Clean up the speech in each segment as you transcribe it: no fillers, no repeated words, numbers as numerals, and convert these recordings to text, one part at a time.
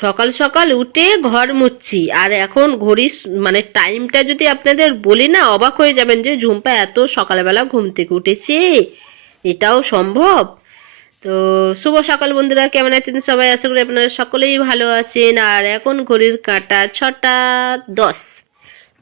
সকাল সকাল উঠে ঘর মুছছি, আর এখন ঘড়ি মানে টাইমটা যদি আপনাদের বলি না, অবাক হয়ে যাবেন যে ঝুম্পা এত সকালবেলা ঘুম থেকে উঠেছে, এটাও সম্ভব? তো শুভ সকাল বন্ধুরা, কেমন আছেন সবাই? আশা করি আপনারা সকলেই ভালো আছেন। আর এখন ঘড়ির কাঁটা 6টা 10,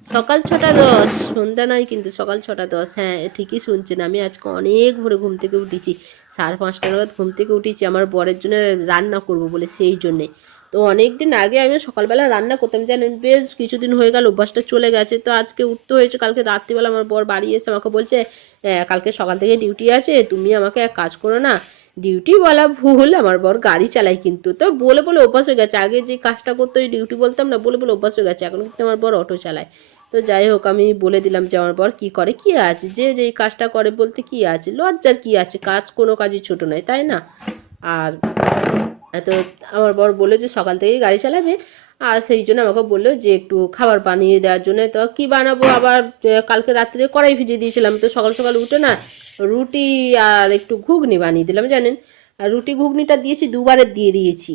সকাল 6টা 10, সন্ধ্যা নয় কিন্তু, সকাল 6টা 10। হ্যাঁ, ঠিকই শুনছেন, আমি আজকে অনেক ভোরে ঘুম থেকে উঠেছি। 5:30 নাগাদ ঘুম থেকে উঠেছি আমার বরের জন্য রান্না করব বলে, সেই জন্যে। তো অনেক দিন আগে আমি সকালবেলা রান্না করতাম, জানেন, বেশ কিছুদিন হয়ে গেল, অভ্যাসটা চলে গেছে। তো আজকে উঠতে হয়েছে। কালকে রাত্রিবেলা আমার বর বাড়ি এসে আমাকে বলছে, কালকে সকাল থেকে ডিউটি আছে, তুমি আমাকে এক কাজ করো না। ডিউটি বলা ভুল, আমার বর গাড়ি চালায় কিন্তু। তো বলে বলে অভ্যাস হয়ে গেছে। আগে যে কাজটা করতো ওই ডিউটি বলতাম না, বলে বলে অভ্যাস হয়ে গেছে। এখন কিন্তু আমার বর অটো চালায়। তো যাই হোক, আমি বলে দিলাম যে আমার বর কী করে, কী আছে, যে যেই কাজটা করে বলতে কী আছে, লজ্জার কী আছে, কাজ কোনো কাজই ছোটো নয়, তাই না? আর তো আমার বর বললো যে সকাল থেকেই গাড়ি চালাবে, আর সেই জন্য আমাকে বললো যে একটু খাবার বানিয়ে দেওয়ার জন্য। তো কী বানাবো আবার, কালকে রাত্রে কড়াই ভিজিয়ে দিয়েছিলাম, তো সকাল সকাল উঠে না রুটি আর একটু ঘুগনি বানিয়ে দিলাম, জানেন। আর রুটি ঘুগনিটা দিয়েছি, দুবারে দিয়ে দিয়েছি।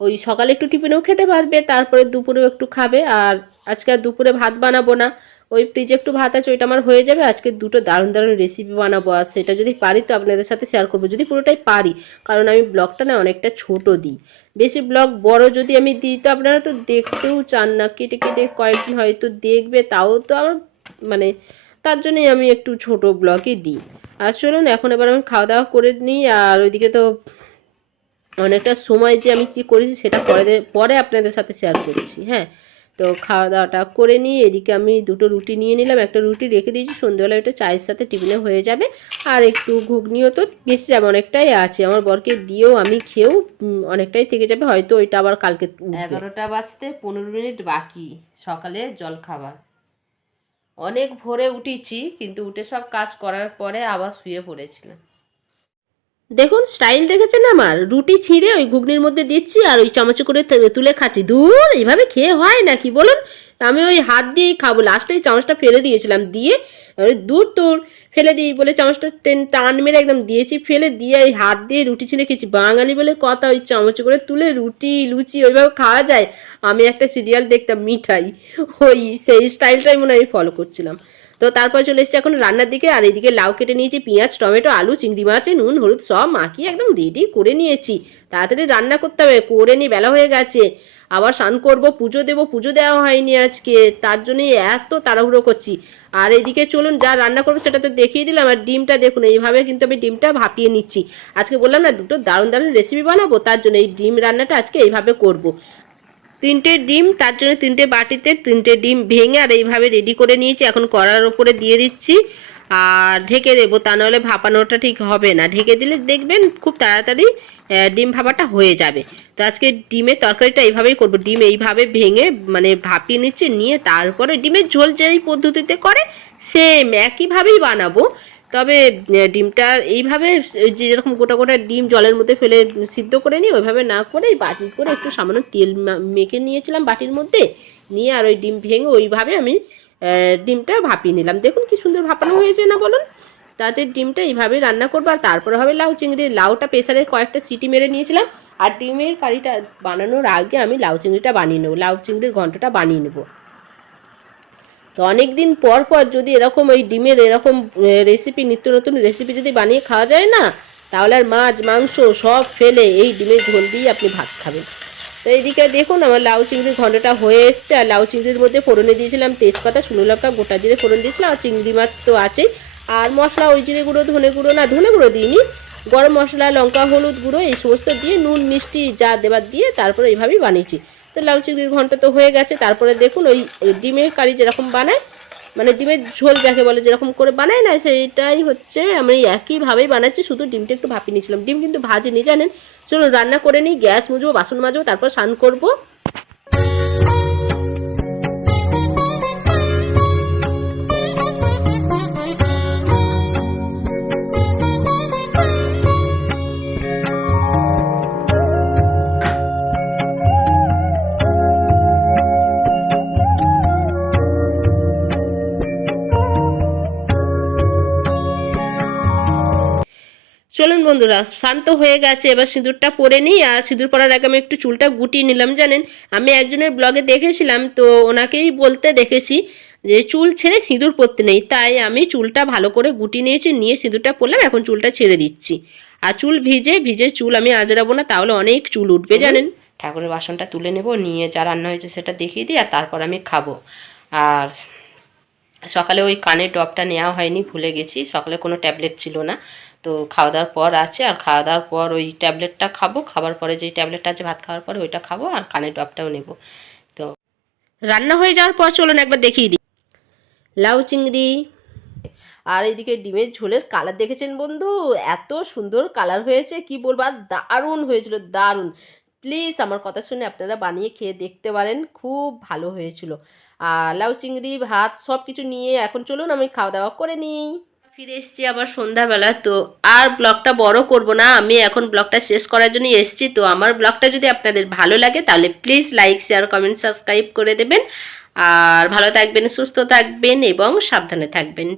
ওই সকালে একটু টিফিনেও খেতে পারবে, তারপরে দুপুরেও একটু খাবে। আর আজকে আর দুপুরে ভাত বানাবো না, ওই ফ্রিজে একটু ভাত আছে, ওইটা আমার হয়ে যাবে। আজকে দুটো দারুণ দারুণ রেসিপি বানাবো, আর সেটা যদি পারি তো আপনাদের সাথে শেয়ার করবো, যদি পুরোটাই পারি। কারণ আমি ব্লগটা না অনেকটা ছোট দিই, বেশি ব্লগ বড় যদি আমি দিই তো আপনারা তো দেখতেও চান না, কেটে কেটে কয়েকদিন হয়তো দেখবে, তাও তো আমার মানে, তার জন্যই আমি একটু ছোট ব্লগই দিই। আর চলুন এখন এবার আমি খাওয়া দাওয়া করে নিই। আর ওইদিকে তো অনেকটা সময় যে আমি কি করেছি সেটা পরে পরে আপনাদের সাথে শেয়ার করছি। হ্যাঁ, তো খাওয়া দাওয়াটা করে নিয়ে এদিকে আমি দুটো রুটি নিয়ে নিলাম, একটা রুটি রেখে দিয়েছি, সন্ধ্যেবেলা ওটা চায়ের সাথে টিফিনে হয়ে যাবে। আর একটু ঘুগনিও তো বেশি যাবে, অনেকটাই আছে, আমার বরকে দিয়েও আমি খেয়েও অনেকটাই থেকে যাবে, হয়তো ওইটা আবার কালকে। 11টা বাজতে 15 মিনিট বাকি সকালে জল খাবার। অনেক ভোরে উঠেছি, কিন্তু উঠে সব কাজ করার পরে আবার শুয়ে পড়েছিলাম। দেখুন স্টাইল দেখেছেন আমার, রুটি ছিঁড়ে ওই ঘুগনির মধ্যে দিচ্ছি আর ওই চামচে করে তুলে খাচ্ছি। দূর, এইভাবে খেয়ে হয় নাকি বলুন? আমি ওই হাত দিয়েই খাবো, লাস্টে ওই চামচটা ফেলে দিয়েছিলাম, দিয়ে দূর তোর ফেলে দিই বলে চামচটা টান মেরে একদম দিয়েছি ফেলে, দিয়ে এই হাত দিয়ে রুটি ছিঁড়ে খেয়েছি। বাঙালি বলে কথা, ওই চামচে করে তুলে রুটি লুচি ওইভাবে খাওয়া যায়? আমি একটা সিরিয়াল দেখতাম, মিঠাই, ওই সেই স্টাইলটাই মনে হয় আমি ফলো করছিলাম। তো তারপর চলে এসেছি এখন রান্নার দিকে। আর এদিকে লাউ কেটে নিয়েছি, পেঁয়াজ, টমেটো, আলু, চিংড়ি মাছে নুন হলুদ সব মাখিয়ে একদম রেডি করে নিয়েছি। তাড়াতাড়ি রান্না করতে হবে, করে নিয়ে বেলা হয়ে গেছে, আবার স্নান করব, পুজো দেবো, পুজো দেওয়া হয়নি আজকে, তার জন্যই এত তাড়াহুড়ো করছি। আর এদিকে চলুন যা রান্না করবো সেটা তো দেখিয়ে দিলাম। আর ডিমটা দেখুন, এইভাবে কিন্তু আমি ডিমটা ভাপিয়ে নিচ্ছি। আজকে বললাম না দুটো দারুণ দারুণ রেসিপি বানাবো, তার জন্য এই ডিম রান্নাটা আজকে এইভাবে করব। 3টে ডিম, তার জন্য 3টে বাটিতে 3টে ডিম ভেঙে আর এইভাবে রেডি করে নিয়েছি। এখন কড়ার ওপরে দিয়ে দিচ্ছি আর ঢেকে দেবো, তা নাহলে ভাপানোটা ঠিক হবে না। ঢেকে দিলে দেখবেন খুব তাড়াতাড়ি ডিম ভাপাটা হয়ে যাবে। তো আজকে ডিমের তরকারিটা এইভাবেই করব, ডিম এইভাবে ভেঙে মানে ভাপিয়ে নিচ্ছে, নিয়ে তারপরে ডিমের ঝোল যেই পদ্ধতিতে করে সেম একইভাবেই বানাবো। তবে ডিমটা এইভাবে যেরকম গোটা গোটা ডিম জলের মধ্যে ফেলে সিদ্ধ করে নিই, ওইভাবে না করে বাটি করে একটু সামান্য তেল মেখে নিয়েছিলাম বাটির মধ্যে, নিয়ে আর ওই ডিম ভেঙে ওইভাবে আমি ডিমটা ভাপিয়ে নিলাম। দেখুন কি সুন্দর ভাপানো হয়েছে না বলুন? তাতে ডিমটা এইভাবেই রান্না করবো। আর তারপরে হবে লাউ চিংড়ি। লাউটা প্রেসারে কয়েকটা সিটি মেরে নিয়েছিলাম, আর ডিমের কারিটা বানানোর আগে আমি লাউ চিংড়িটা বানিয়ে নেবো, লাউ চিংড়ির ঘন্টটা বানিয়ে নেবো। তো অনেক দিন পর পর যদি এরকম ওই ডিমের এরকম রেসিপি, নিত্য নতুন রেসিপি যদি বানিয়ে খাওয়া যায় না, তাহলে আর মাছ মাংস সব ফেলে এই ডিমের ঝোল দিয়ে আপনি ভাত খাবেন। তো এইদিকে দেখুন আমার লাউ চিংড়ির ঘন্টটা হয়ে এসছে। আর লাউ চিংড়ির মধ্যে ফোড়নে দিয়েছিলাম তেজপাতা, শুকনো লঙ্কা, গোটা জিরে ফোড়ন দিয়েছিলাম, আর চিংড়ি মাছ তো আছেই। আর মশলা ওই জিরে গুঁড়ো, ধনে গুঁড়ো, না ধনে গুঁড়ো দিইনি, গরম মশলা, লঙ্কা, হলুদ গুঁড়ো এই সমস্ত দিয়ে নুন মিষ্টি যা দেবার দিয়ে তারপরে এইভাবেই বানিয়েছি। তো লাউ চিংড়ির ঘন্ট তো হয়ে গেছে। তারপরে দেখুন ওই ডিমের কারি যেরকম বানায়, মানে ডিমের ঝোল যাকে বলে যেরকম করে বানায় না, সেইটাই হচ্ছে আমি একইভাবেই বানাচ্ছি, শুধু ডিমটা একটু ভাপিয়ে নিয়েছিলাম, ডিম কিন্তু ভাজিনি জানেন। চলুন রান্না করে নিই, গ্যাস মুছবো, বাসন মাজবো, তারপর স্নান করবো। চলুন বন্ধু বন্ধুরা, শান্ত হয়ে গেছে, এবার সিঁদুরটা পরে নিই। আর সিঁদুর পরার আগে আমি একটু চুলটা গুটিয়ে নিলাম। জানেন, আমি একজনের ব্লগে দেখেছিলাম, তো ওনাকেই বলতে দেখেছি যে চুল ছেড়ে সিঁদুর পরতে নেই, তাই আমি চুলটা ভালো করে গুটিয়ে নিয়েছি, নিয়ে সিঁদুরটা পরলাম। এখন চুলটা ছেড়ে দিচ্ছি। আর চুল ভিজে ভিজে চুল আমি আজরাবো না, তাহলে অনেক চুল উঠবে জানেন। ঠাকুরের বাসনটা তুলে নেব, নিয়ে যা রান্না হয়েছে সেটা দেখিয়ে দিই, আর তারপর আমি খাবো। আর সকালে ওই কানের ড্রপটা নেওয়া হয়নি, ভুলে গেছি, সকালে কোনো ট্যাবলেট ছিল না, তো খাওয়া দাওয়ার পর আছে। আর খাওয়া দাওয়ার পর ওই ট্যাবলেটটা খাবো, খাবার পরে যেই ট্যাবলেটটা আছে ভাত খাওয়ার পরে ওইটা খাবো, আর কানের ড্রপটাও নেব। তো রান্না হয়ে যাওয়ার পর চলুন একবার দেখিয়ে দিই। লাউ চিংড়ি, আর এইদিকে ডিমের ঝোলের কালার দেখেছেন বন্ধু, এত সুন্দর কালার হয়েছে কি বলবো, আর দারুণ হয়েছিল, দারুণ। প্লিজ আমার কথা শুনে আপনারা বানিয়ে খেয়ে দেখতে পারেন, খুব ভালো হয়েছিল। আর লাউ চিংড়ি ভাত সব কিছু নিয়ে এখন চলুন আমি খাওয়া দাওয়া করে নিই। ফিরে এসেছি আবার সন্ধ্যাবেলা, তো আর ব্লগটা বড় করব না, আমি এখন ব্লগটা শেষ করার জন্য এসেছি। তো আমার ব্লগটা যদি আপনাদের ভালো লাগে তাহলে please like share comment subscribe করে দেবেন। আর ভালো থাকবেন, সুস্থ থাকবেন এবং সাবধানে থাকবেন।